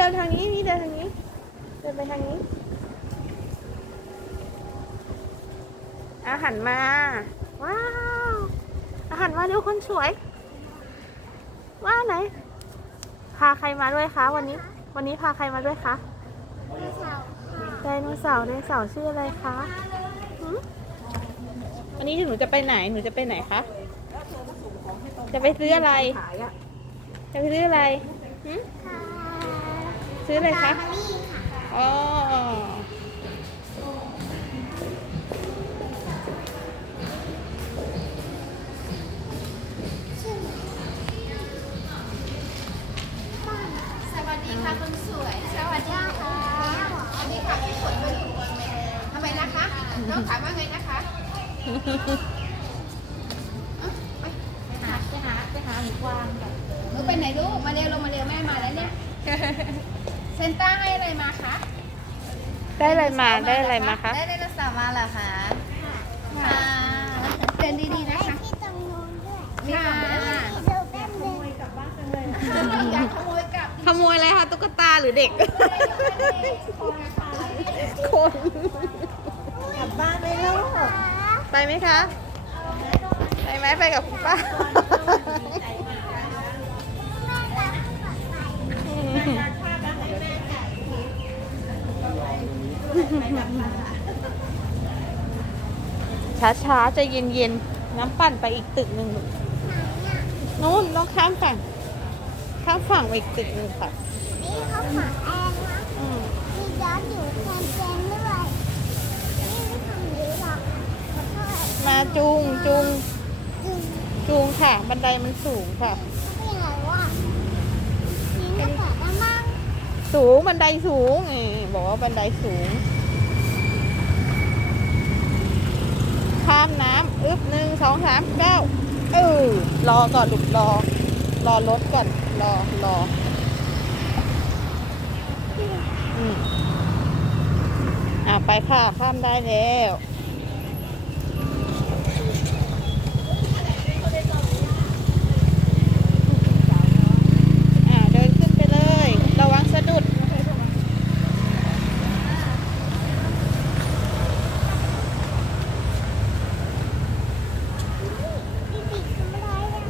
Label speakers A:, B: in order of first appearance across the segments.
A: เดินทางนี้นี่เดินทางนี้ เดินไปทางนี้อาหารมา ว้าวอาหารมาเร็วคนสวย ว่าไหน พาใครมาด้วยคะวันนี้ วันนี้พาใครมาด้วยคะไดโนเสาร์ไดโนเสาร์ชื่ออะไรคะหืมวันนี้หนูจะไปไหน หนูจะไปไหนคะ จะไปซื้ออะไร จะไปซื้ออะไรหืม ซื้ออะไรคะอ๋อ
B: สวัสดีค่ะคนสวย สวัสดีค่ะสวัสดีค่ะพี่ฝนมาอยู่ทำไมนะคะน้องถามว่าไงนะคะ
A: ไปหาไปหาไปหาหมูกวางกัน
B: หนูไปไหนลูก มาเร็วลงมาเร็วแม่มาแล้วเนี่ย เซนต้าให้อะไรมาคะ
A: ได้อะไรมาได้อะไรมาคะ
B: ได้ไดโนเสาร์มาเหรอคะค่ะเดินดีๆนะคะ
C: ที่ตรงนู้นด้วย
B: ค่ะ
C: เดี๋ยวแป๊บนึง
B: อยากขโมยกลับ
A: ขโมยอะไรคะตุ๊กตาหรือเด็ก คน
C: กลับบ้านเลยลูก
A: ไปไหมคะ ไปไหมไปกับคุณป้า ช้าๆใจะเย็นๆ น้ำปั่นไปอีกตึกหนึ่งลูกนู้นต้องข้ามฝั่งข้ามฝั่งไปอีกตึกหนึ่งค่ะ
C: นี่เขาหมาแอนนะ
A: อืม
C: มียอดอยู่แทนเจนด้วยนี่ไม่ทำนี้หรอกขอโทษ
A: มาจูงจูง
C: จึง
A: จูงค่ะ บันไดมันสูงค่ะ
C: ไม่อะไรว่าทิ้งกระเป๋าได้มั้ง
A: สูงบันไดสูงนี่บอกว่าบันไดสูง ข้ามน้ำอึบหนึ่ง สองสามเก้าเออรอก่อนลุกรอ รอรถก่อน รอรออืมอ่าไปค่ะ ข้ามได้แล้ว อ่าเดินขึ้นไปเลย ระวังสะดุด
C: พี่ปิ๊กทำอะไรอะ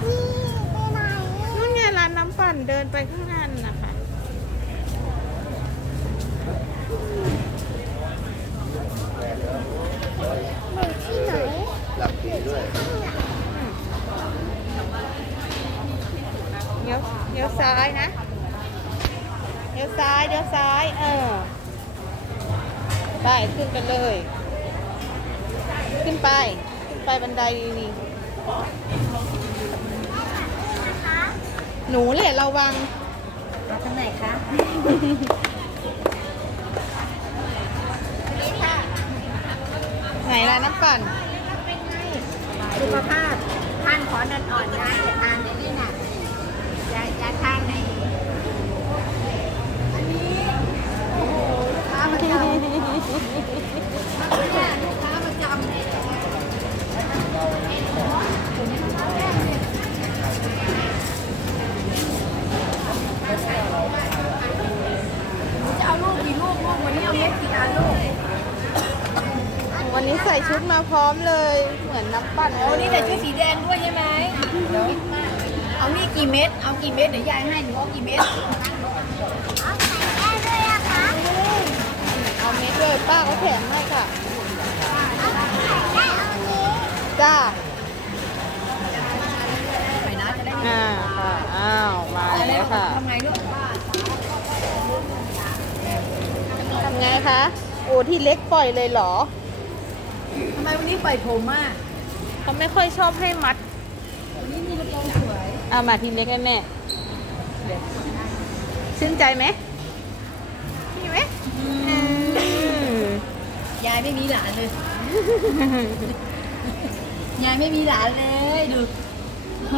C: พี่ไปไหน
A: นู่นไงร้านน้ำปั่น เดินไปข้างหน้านั่นนะคะ
C: อยู่ที่ไหน
A: เดี๋ยวเดี๋ยวซ้ายนะ เดี๋ยวซ้าย เดี๋ยวซ้าย เออ ไปขึ้นไปเลย ขึ้นไป ขึ้นไปบันไดนี่
C: นะคะ
A: หนูแหละระวัง
B: มาทางไหนคะ
A: ไหนล่ะน้ำปั่น
B: สุขภาพท่านขอนันอ่อนนะอย่าทานในนี่น่ะอย่าอย่าทานในอันนี้โอ้โหลูกค้าประจำเนี่ยลูกค้าประจำเลยจะเอาลูกกี่ลูก ลูกวันนี้เอาเม็ดกี่อันลูก
A: วันนี้ใส่ชุดมาพร้อมเลย เหมือนน้ำปั่น
B: โอ้นี่แต่ชุดสีแดงด้วยใช่ไหมเอานี่กี่เม็ด เอากี่เม็ดเดี๋ยวยายให้หนูเอากี่เม็ด
C: เอาใส่ได้ด้วยอะคะ
A: เอาเม็ดเลยป้าก็แถมให้ค่ะ
C: เอาใส่ได้เอานี้
A: จ้า
B: ไปนะจะได้
A: อ่าค่ะ อ้าว มาแล้วค่ะ
B: ทำไงลูก
A: ทำไงคะ โอ้ที่เล็กปล่อยเลยเหรอ
B: ทำไมวันนี้ปล่อยผมอะ
A: เขาไม่ค่อยชอบให้มัด
B: วันนี้มีกระโปรงสวย
A: เอามาทีเล็กแน่ชื่นใจไหมมีไหมอืม
B: ยายไม่มีหลานเลย ยายไม่มีหลานเลยดูโห